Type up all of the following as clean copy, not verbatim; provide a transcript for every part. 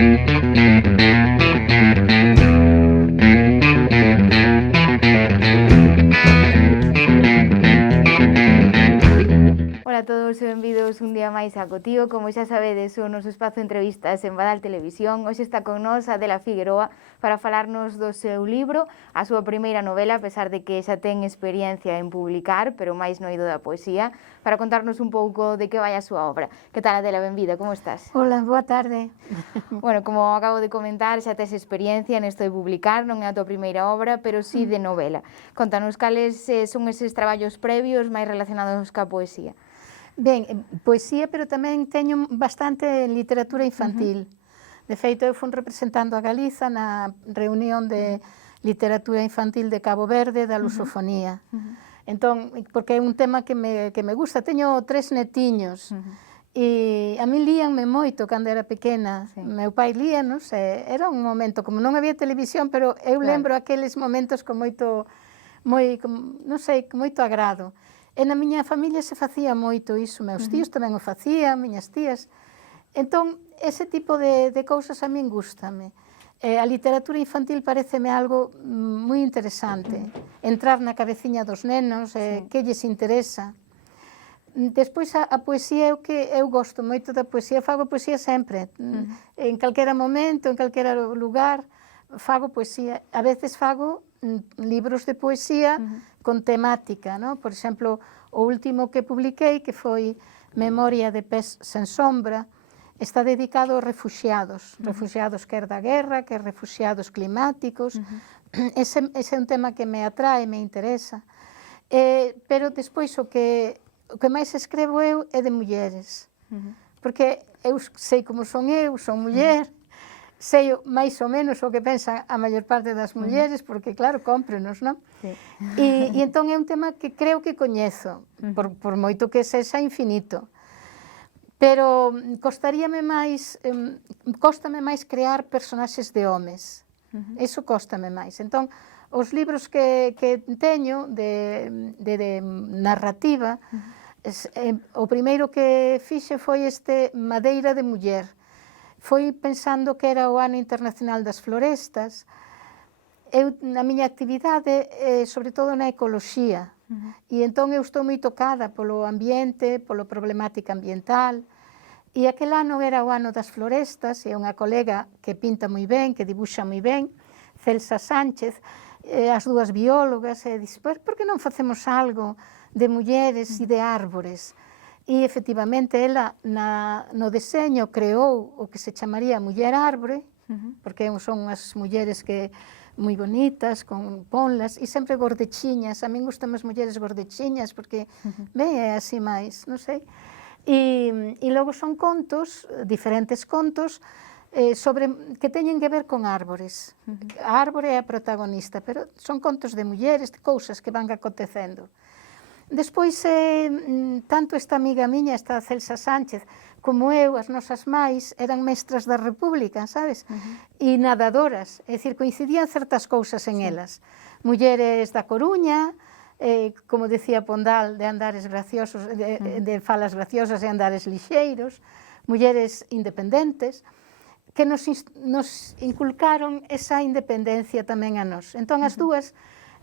Ola a todos e benvidos un día máis a Cotío. Como xa sabedes, o noso espazo de entrevistas en Badal Televisión. Hoxe está con nós Adela Figueroa para falarnos do seu libro, a súa primeira novela, a pesar de que xa ten experiencia en publicar, pero máis no eido da poesía, para contarnos un pouco de que vai a súa obra. Que tal, Adela? Benvida, como estás? Hola, boa tarde. Bueno, como acabo de comentar, xa tes experiencia nesto de publicar, non é a tua primeira obra, pero sí de novela. Contanos cales son eses traballos previos máis relacionados ca poesía. Ben, poesía, pero tamén teño bastante literatura infantil. De feito, eu fui representando a Galiza na reunión de literatura infantil de Cabo Verde da lusofonía. Entón, porque é un tema que me gusta. Teño 3 netiños e a mí líanme moito cando era pequena. Meu pai líanos, era un momento, como non había televisión, pero eu lembro aqueles momentos con moito, non sei, con moito agrado. E na miña familia se facía moito iso, meus tíos tamén o facían, miñas tías. Entón, ese tipo de cousas a min gústame. A literatura infantil pareceme algo moi interesante. Entrar na cabeciña dos nenos, que lles interesa. Despois, a poesía, eu gosto moito da poesía, fago poesía sempre. En calquera momento, en calquera lugar, fago poesía. A veces fago libros de poesía con temática, ¿no? Por exemplo, o último que publiquei, que foi Memoria de pés sen sombra, está dedicado aos refuxiados, refuxiados quer da guerra, quer refuxiados climáticos. Ese é un tema que me atrae, me interesa. Pero despois o que máis escrevo eu é de mulleres, porque eu sei como son muller, sei máis ou menos o que pensan a maior parte das mulleres, porque claro, cómprenos, non? E entón é un tema que creo que coñezo, por moito que sexa infinito. Pero cóstame máis crear personaxes de homes. Eso cóstame máis. Entón, os libros que teño de narrativa, o primeiro que fixe foi este Madeira de muller. Foi pensando que era o Ano Internacional das Florestas. Eu, na miña actividade, sobre todo na ecoloxía, e entón eu estou moi tocada polo ambiente, polo problemática ambiental, e aquel ano era o Ano das Florestas, e unha colega que pinta moi ben, que dibuxa moi ben, Celsa Sánchez, as dúas biólogas, e dixo, por que non facemos algo de mulleres e de árbores? E, efectivamente, ela no deseño creou o que se chamaría Muller Árbore, porque son unhas mulleres que moi bonitas, con ponlas, e sempre gordechiñas. A min gustan as mulleres gordechiñas, porque, ben, é así máis, non sei. E logo son contos, diferentes contos, que teñen que ver con árbores. A árbore é a protagonista, pero son contos de mulleres, de cousas que van acontecendo. Despois, tanto esta amiga miña, esta Celsa Sánchez, como eu, as nosas máis, eran mestras da República, sabes? E nadadoras, é dicir, coincidían certas cousas en elas. Mulleres da Coruña, como decía Pondal, de andares graciosos, de falas graciosas e andares lixeiros, mulleres independentes, que nos inculcaron esa independencia tamén a nós. Entón, as dúas,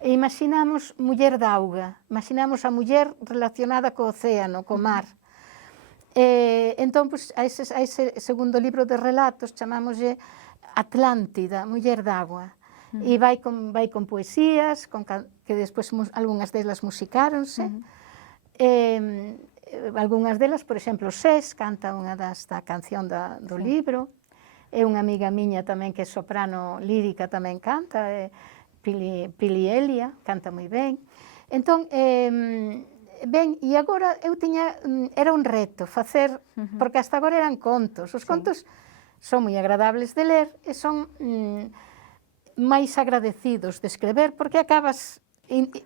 imaginamos muller da auga, imaginamos a muller relacionada co océano, co mar. Entón, a ese segundo libro de relatos chamámoslle Atlántida, muller da agua. E vai con poesías, que despois algunhas delas musicáronse. Algunhas delas, por exemplo, Sés canta unha da canción do libro. É unha amiga miña tamén que é soprano lírica, tamén canta, Pili Elia, canta moi ben. Entón, ben, e agora eu era un reto facer, porque hasta agora eran contos. Os contos son moi agradables de ler e son máis agradecidos de escrever, porque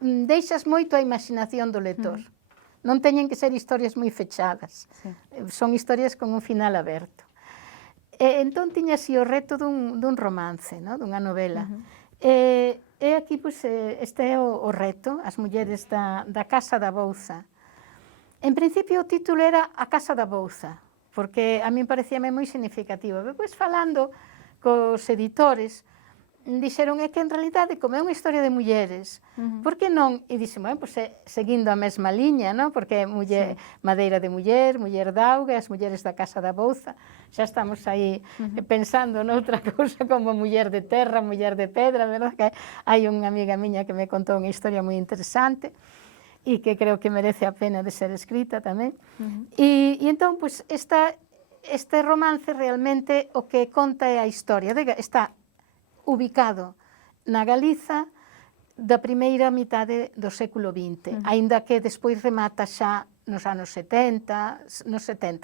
deixas moito a imaginación do lector. Non teñen que ser historias moi fechadas. Son historias con un final aberto. Entón, tiña así o reto dun romance, dunha novela. E aquí, este é o reto, as mulleres da Casa da Bouza. En principio, o título era A Casa da Bouza, porque a min parecíame moi significativo. Depois, falando cos editores, dixeron é que en realidade como é unha historia de mulleres, por que non? E dixen, bueno, pues, seguindo a mesma liña, non? Porque é muller, madeira de muller, muller d'auga, as mulleres da Casa da Bouza, xa estamos aí pensando noutra cousa como muller de terra, muller de pedra, verdad? Que hai unha amiga miña que me contou unha historia moi interesante e que creo que merece a pena de ser escrita tamén. E entón, pues, este romance realmente o que conta é a historia, está ubicado na Galiza da primeira mitade do século XX, aínda que despois remata xa nos anos 70,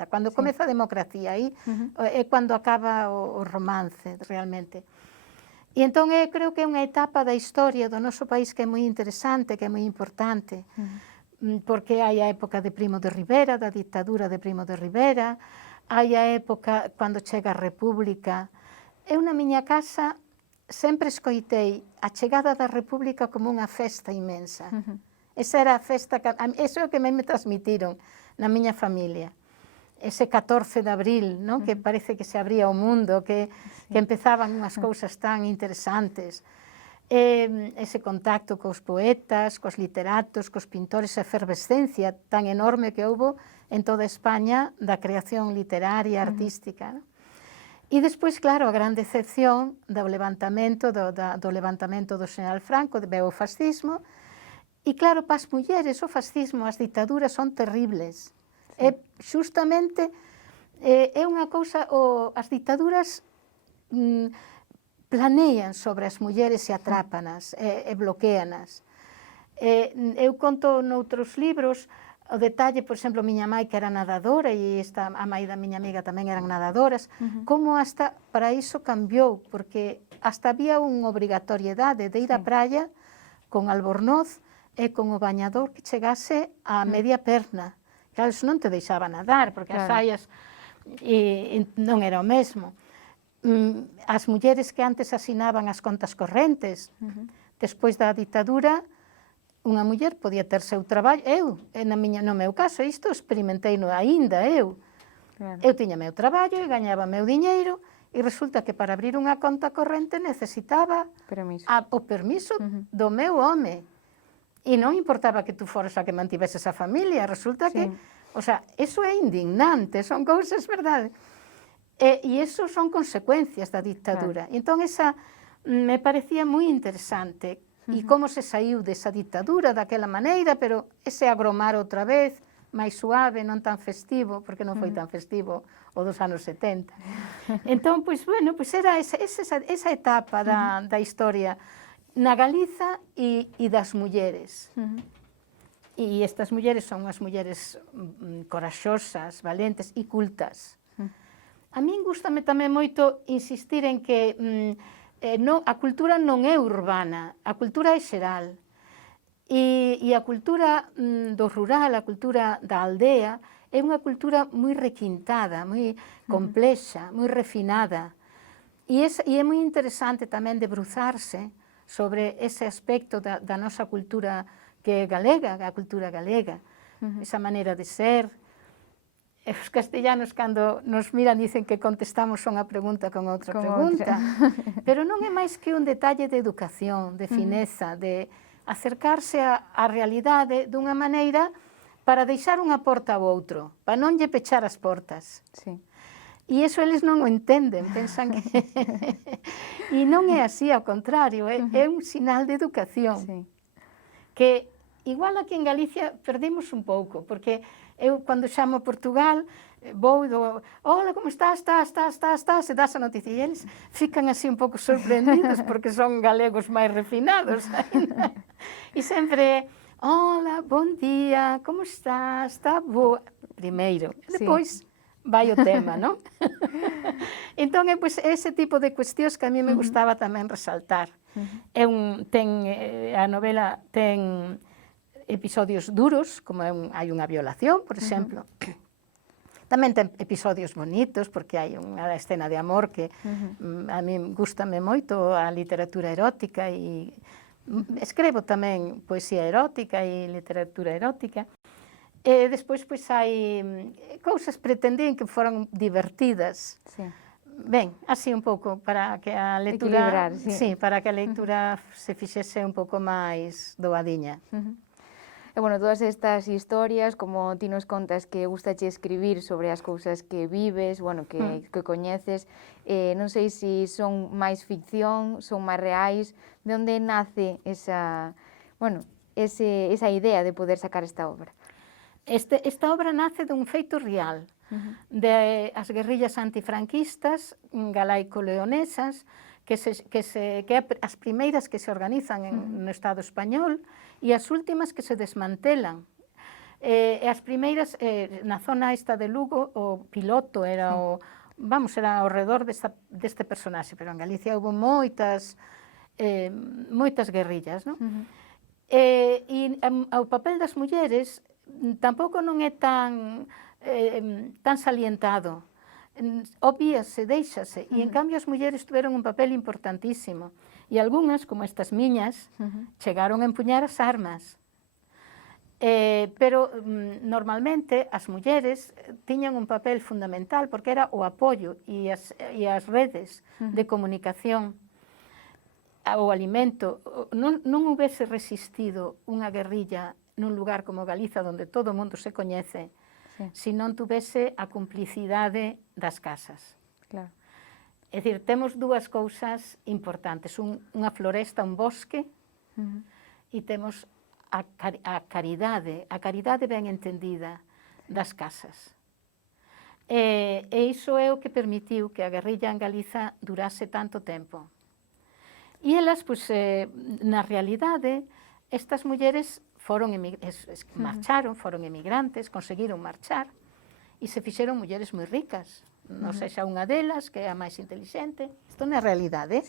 cando comeza a democracia, aí é cando acaba o romance realmente. E entón creo que é unha etapa da historia do noso país que é moi interesante, que é moi importante, porque hai a época de Primo de Rivera, da ditadura de Primo de Rivera, hai a época cando chega a República. Eu na miña casa sempre escoitei a chegada da República como unha festa inmensa. Esa era a festa, eso é o que me transmitiron na miña familia. Ese 14 de abril, non? Que parece que se abría o mundo, que empezaban unhas cousas tan interesantes. Ese contacto cos poetas, cos literatos, cos pintores, a efervescencia tan enorme que houbo en toda España da creación literaria, artística, non? E despois, claro, a gran decepción do levantamento do Xeneral Franco, veo o fascismo, e claro, para as mulleres o fascismo, as ditaduras son terribles. Xustamente, é unha cousa, as ditaduras planean sobre as mulleres e atrápanas, e bloqueanas. Eu conto noutros libros o detalle, por exemplo, miña mãe que era nadadora e a mãe da miña amiga tamén eran nadadoras, como hasta para iso cambiou, porque hasta había unha obrigatoriedade de ir á praia con albornoz e con o bañador que chegase á media perna. Claro, iso non te deixaba nadar, porque as saias non era o mesmo. As mulleres que antes asinaban as contas correntes, despois da ditadura, unha muller podía ter seu traballo. No meu caso, isto experimentei aínda eu. Eu tiña meu traballo e gañaba meu diñeiro e resulta que para abrir unha conta corrente necesitaba o permiso do meu home. E non importaba que tú foras a que mantiveses a familia, resulta que, o sea, eso é indignante, son cousas, verdade? E eso son consecuencias da dictadura. Entón, esa me parecía moi interesante, e como se saiu desa ditadura daquela maneira, pero ese agromar outra vez, máis suave, non tan festivo, porque non foi tan festivo o dos anos 70. Entón, pois, bueno, pois era esa etapa da historia na Galiza e das mulleres. E estas mulleres son as mulleres coraxosas, valentes e cultas. A min gústame tamén moito insistir en que a cultura non é urbana, a cultura é xeral. E a cultura do rural, a cultura da aldea, é unha cultura moi requintada, moi complexa, moi refinada. E é moi interesante tamén debruzarse sobre ese aspecto da nosa cultura que é galega, a cultura galega, esa maneira de ser. Os castellanos, cando nos miran, dicen que contestamos unha pregunta con outra pregunta. Pero non é máis que un detalle de educación, de fineza, de acercarse á realidade dunha maneira para deixar unha porta ao outro, para non lle pechar as portas. E iso eles non o entenden, pensan que... E non é así, ao contrario, é un sinal de educación. Que igual aquí en Galicia perdemos un pouco, porque eu, cando chamo a Portugal, vou e digo, hola, como estás, e das a noticia. E eles fican así un pouco sorprendidos, porque son galegos máis refinados. E sempre, hola, bon día, como estás, está boa? Primeiro, depois vai o tema, non? Entón, ese tipo de cuestións que a mí me gustaba tamén resaltar. A novela ten episodios duros, como hai unha violación, por exemplo. Tamén ten episodios bonitos, porque hai unha escena de amor que a mí gústame moito, a literatura erótica, e escrevo tamén poesía erótica e literatura erótica. E despois, pois, hai cousas pretendían que foran divertidas. Sí. Ben, así un pouco, para que a Equilibrar, lectura... sí. Sí, para que a lectura se fixese un pouco máis doadiña. E, bueno, todas estas historias, como ti nos contas que gustache escribir sobre as cousas que vives, bueno, que coñeces, non sei se son máis ficción, son máis reais, de onde nace esa, bueno, esa idea de poder sacar esta obra? Esta obra nace dun feito real, de as guerrillas antifranquistas galaico-leonesas, que as primeiras que se organizan no Estado español e as últimas que se desmantelan. E as primeiras, na zona esta de Lugo, o piloto era era ao redor deste personaxe, pero en Galicia houve moitas guerrillas, non? E o papel das mulleres tampouco non é tan salientado. Obvíase, déixase, e en cambio as mulleres tiveron un papel importantísimo. E algunhas, como estas miñas, chegaron a empuñar as armas. Pero normalmente as mulleres tiñan un papel fundamental porque era o apoio e as redes de comunicación, o alimento. Non houvese resistido unha guerrilla nun lugar como Galiza, onde todo o mundo se coñece, se non tuvese a complicidade das casas. Claro. É dicir, temos dúas cousas importantes, unha floresta, un bosque, e temos a caridade ben entendida das casas. E iso é o que permitiu que a guerrilla en Galiza durase tanto tempo. E elas, pois, na realidade, estas mulleres marcharon, foron emigrantes, conseguiron marchar, e se fixeron mulleres moi ricas. Non sexa unha delas, que é a máis intelixente. Isto na realidade.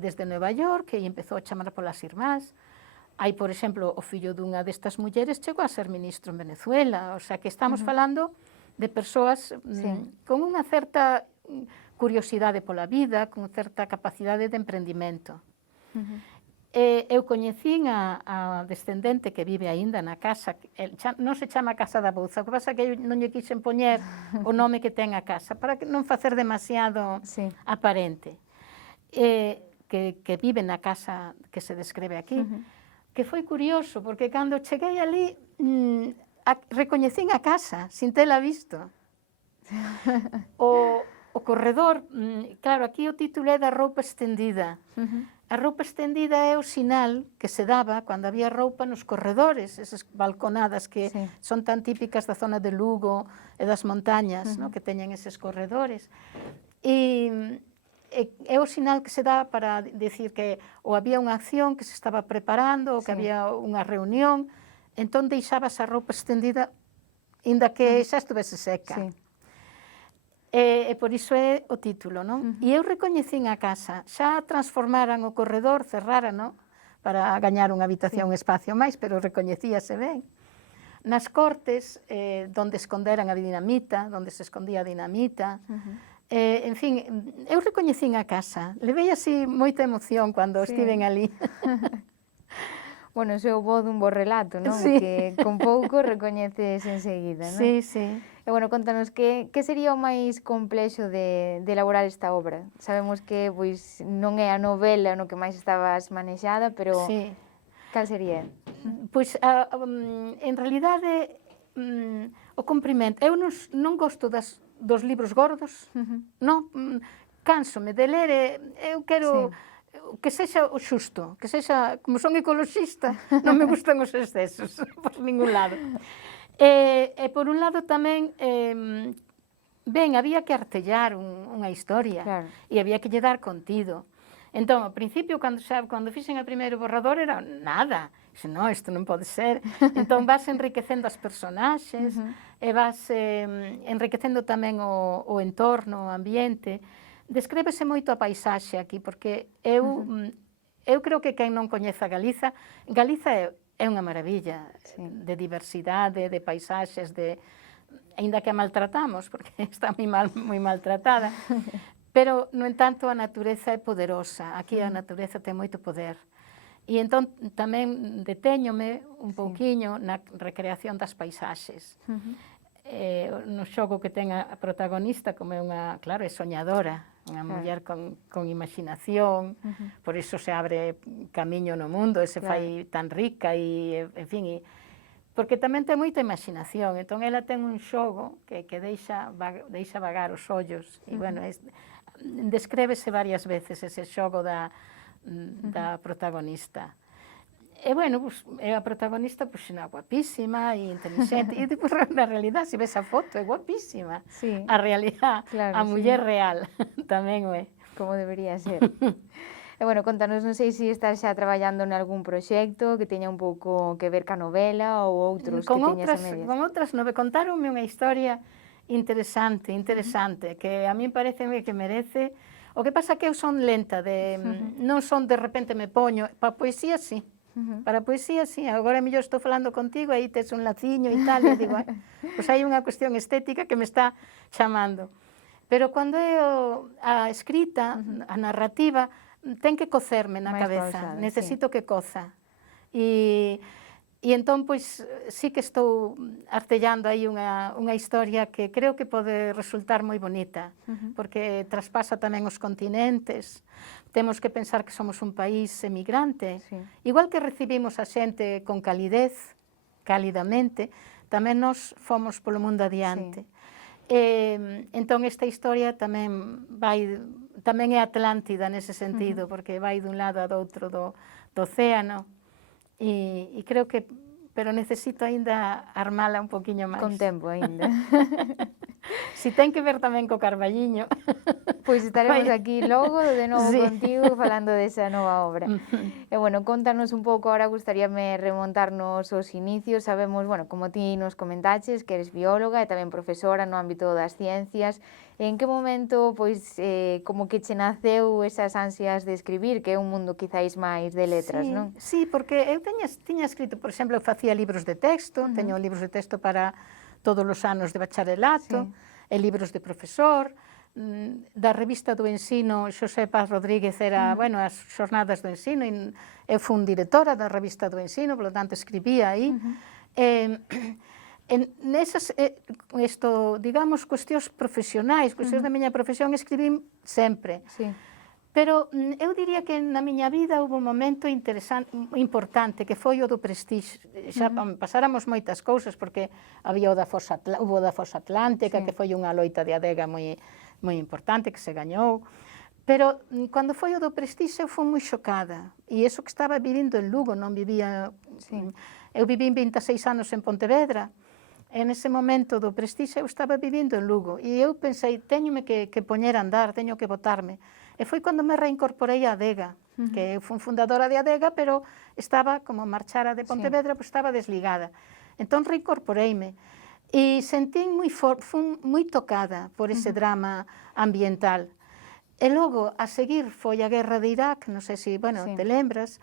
Desde Nova York, e empezou a chamar polas irmás. Hai, por exemplo, o fillo dunha destas mulleres chegou a ser ministro en Venezuela. O sea, que estamos falando de persoas con unha certa curiosidade pola vida, con certa capacidade de emprendimento. Eu coñecín a descendente que vive aínda na casa, non se chama Casa da Bouza, o que pasa é que non lle quixen poñer o nome que ten a casa, para non facer demasiado aparente. Que vive na casa que se describe aquí, que foi curioso, porque cando cheguei ali, recoñecín a casa, sin tela visto. O corredor, claro, aquí o título é da roupa estendida. A roupa estendida é o sinal que se daba cando había roupa nos corredores, esas balconadas que son tan típicas da zona de Lugo e das montañas, que teñen eses corredores. E é o sinal que se dá para dicir que ou había unha acción que se estaba preparando, ou que había unha reunión, entón deixabas a roupa estendida, inda que xa estuvese seca. E por iso é o título, non? E eu recoñecín a casa. Xa transformaran o corredor, cerrárano, para gañar unha habitación, un espacio máis, pero recoñecíase ben. Nas cortes, donde esconderan a dinamita, donde se escondía a dinamita, en fin, eu recoñecín a casa. Levei así moita emoción cando estiven ali. Bueno, iso é o bo dun bo relato, non? Que con pouco recoñeces enseguida, non? Sí, sí. E, bueno, contanos, que sería o máis complexo de elaborar esta obra? Sabemos que pois non é a novela no que máis estabas manexada, pero cal sería? Pois, en realidade, o comprimento. Eu non gosto dos libros gordos, non? Cánsome de ler, eu quero que sexa o xusto, que sexa, como son ecoloxista, non me gustan os excesos, por ningún lado. E por un lado tamén, había que artellar unha historia, e había que lle dar contido. Entón, ao principio, cando fixen o primeiro borrador, era nada. Dixe, non, isto non pode ser. Entón, vas enriquecendo as personaxes, e vas enriquecendo tamén o entorno, o ambiente. Descríbese moito a paisaxe aquí, porque eu creo que quen non coñeza Galiza é unha maravilla de diversidade, de paisaxes, aínda que a maltratamos, porque está moi maltratada, pero, no entanto, a natureza é poderosa. Aquí a natureza ten moito poder. E entón tamén detéñome un pouquiño na recreación das paisaxes. No xogo que ten a protagonista, como é unha, claro, é soñadora, unha muller con imaginación, por iso se abre camiño no mundo e se fai tan rica e, en fin, porque tamén ten moita imaginación, entón ela ten un xogo que deixa vagar os ollos, e, bueno, descríbese varias veces ese xogo da protagonista. E, bueno, a protagonista é guapísima e inteligente, e depois, na realidad, se ves a foto, é guapísima. A realidad, a muller real, tamén o é. Como debería ser. E, bueno, contanos, non sei se estás xa traballando en algún proxecto que teña un pouco que ver ca novela ou outros que teñas a medias. Con outras contaronme unha historia interesante, que a mí parece que merece. O que pasa que eu son lenta, non son de repente me poño, para poesía sí. Para a poesía, sí, agora mellor estou falando contigo, aí tes un laciño e tal, e digo, pois hai unha cuestión estética que me está chamando. Pero cando é a escrita, a narrativa, ten que cocerme na cabeza, necesito que coza. E entón, pois, sí que estou artellando aí unha historia que creo que pode resultar moi bonita, porque traspasa tamén os continentes. Temos que pensar que somos un país emigrante. Igual que recibimos a xente con calidez, calidamente, tamén nos fomos polo mundo adiante. Entón, esta historia tamén é Atlántida nese sentido, porque vai dun lado a do outro do océano. E creo que, pero necesito aínda armala un poquinho máis. Con tempo aínda. Si ten que ver tamén co Carballiño. Pois estaremos aquí logo de novo contigo falando desa nova obra. E, bueno, contanos un pouco, ahora gustaríame remontarnos aos inicios. Sabemos, bueno, como ti nos comentaches, que eres bióloga e tamén profesora no ámbito das ciencias. En que momento, pois, como que che naceu esas ansias de escribir, que é un mundo quizáis máis de letras, non? Sí, porque eu tiña escrito, por exemplo, eu facía libros de texto, teño libros de texto para todos os anos de bacharelato, e libros de profesor, da revista do ensino, Xosé Paz Rodríguez era, bueno, as xornadas do ensino, e eu fui directora da revista do ensino, polo tanto escribía aí. Nesas, digamos, cuestións profesionais, cuestións da miña profesión, escribín sempre. Pero eu diría que na miña vida houve un momento importante, que foi o do Prestige. Xa pasáramos moitas cousas, porque había o da Fosa Atlántica, que foi unha loita de adega moi importante, que se gañou. Pero cando foi o do Prestige, eu fui moi xocada. E iso que estaba vivindo en Lugo, non vivía... Eu viví 26 anos en Pontevedra, e nese momento do Prestige eu estaba vivindo en Lugo. E eu pensei, teñome que poñer a andar, teño que botarme. E foi cando me reincorporei á adega, que eu fui fundadora de adega, pero estaba, como marchara de Pontevedra, pois estaba desligada. Entón reincorporeime e sentín moi tocada por ese drama ambiental. E logo, a seguir, foi a guerra de Irak, non sei se, bueno, te lembras,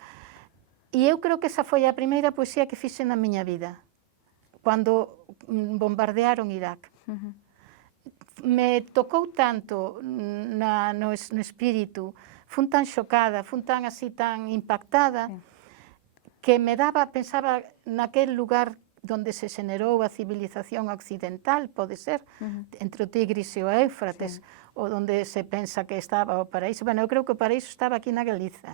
e eu creo que esa foi a primeira poesía que fixe na miña vida, cando bombardearon Irak. Me tocou tanto no espírito, fun tan xocada, fun tan así, tan impactada, que me pensaba naquel lugar donde se xenerou a civilización occidental, pode ser, entre o Tigris e o Éufrates, ou onde se pensa que estaba o paraíso. Bueno, eu creo que o paraíso estaba aquí na Galiza.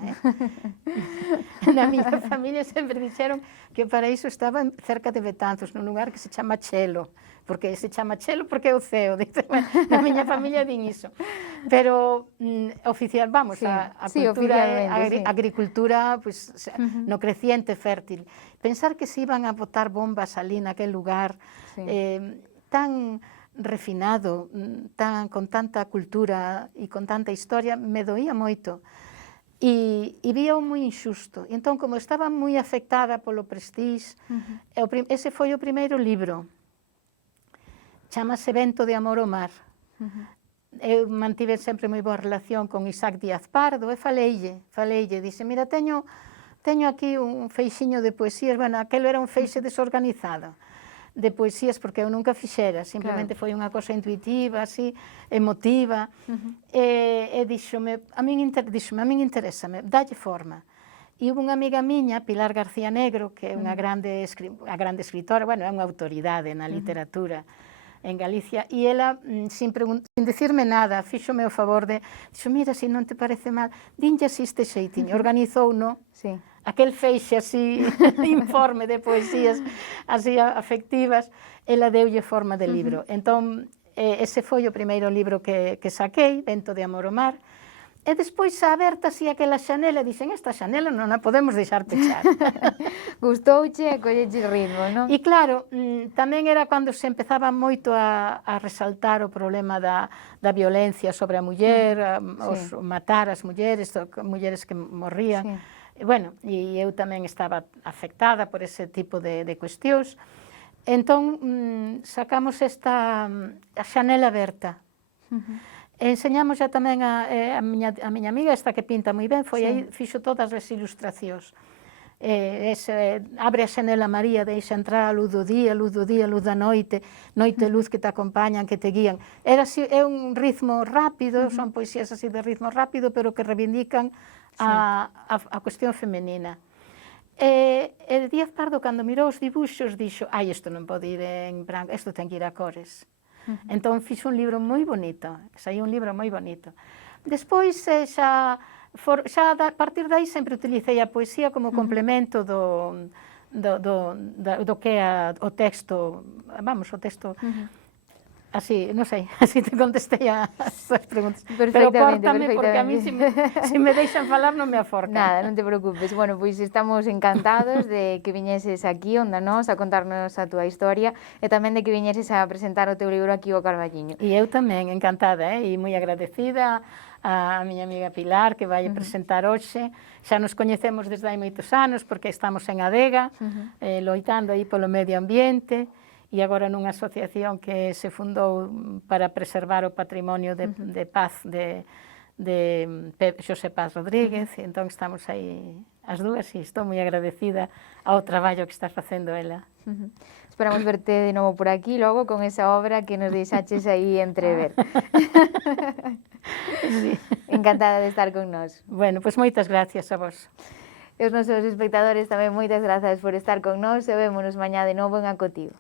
Na miña familia sempre dixeron que o paraíso estaba cerca de Betanzos, nun lugar que se chama Chelo, porque se chama Chelo porque é o ceo. Na miña familia din iso. Pero oficial, vamos, a cultura, a agricultura, no creciente fértil. Pensar que se iban a botar bombas ali naquel lugar tan refinado, con tanta cultura e con tanta historia, me doía moito. E víao moi injusto. E entón, como estaba moi afectada polo Prestige, ese foi o primeiro libro. Chámase Vento de amor ao mar. Eu mantive sempre moi boa relación con Isaac Díaz Pardo, e faleille, dixe, mira, teño aquí un feixiño de poesías, bueno, aquelo era un feixe desorganizado, de poesías, porque eu nunca fixera, simplemente foi unha cosa intuitiva, así, emotiva, e díxome, a min interésame, dalle forma. E houve unha amiga miña, Pilar García Negro, que é unha grande escritora, bueno, é unha autoridade na literatura en Galicia, e ela, sin dicirme nada, fíxome o favor de, dixo, mira, se non te parece mal, dinlle así este xeitiño, organizou, no? Sí. Aquel feixe así, informe de poesías así afectivas, ela deulle forma de libro. Entón, ese foi o primeiro libro que saquei, Vento de amor o mar, e despois a Berta así aquela xanela, dixen, esta xanela non a podemos deixar pechar. Gustouche e colleche ritmo, non? E claro, tamén era cando se empezaba moito a resaltar o problema da violencia sobre a muller, os matar as mulleres que morrían. Sí. E, bueno, e eu tamén estaba afectada por ese tipo de cuestións. Entón, sacamos esta a xanela aberta. Enseñamos xa tamén a miña amiga, esta que pinta moi ben, foi aí, fixo todas as ilustracións. Abre a xanela María, deixa entrar a luz do día, luz da noite, noite luz que te acompañan, que te guían. É un ritmo rápido, son poesías así de ritmo rápido, pero que reivindican a cuestión femenina. E Díaz Pardo, cando mirou os dibuxos, dixo, isto non pode ir en branco, isto ten que ir a cores. Entón, fixo un libro moi bonito, saiu un libro moi bonito. Despois, xa a partir dai, sempre utilicei a poesía como complemento do que é o texto, vamos, o texto, así, non sei, así te contestei as túas preguntas. Pero córtame, porque a mí se me deixan falar non me aforcan. Nada, non te preocupes. Bueno, pois estamos encantados de que viñeses aquí, onda nós, a contarnos a túa historia e tamén de que viñeses a presentar o teu libro aquí ao Carballiño. E eu tamén, encantada, e moi agradecida a miña amiga Pilar, que vai presentar hoxe. Xa nos coñecemos desde hai moitos anos, porque estamos en Adega, loitando aí polo medio ambiente, e agora nunha asociación que se fundou para preservar o patrimonio de paz de Xosé Paz Rodríguez, e entón estamos aí as dúas e estou moi agradecida ao traballo que está facendo ela. Esperamos verte de novo por aquí, logo con esa obra que nos deixaches aí entrever. Sí. Encantada de estar con nós. Bueno, pois moitas gracias a vos. E os nosos espectadores tamén moitas grazas por estar con nós e vémonos mañá de novo en Acotío.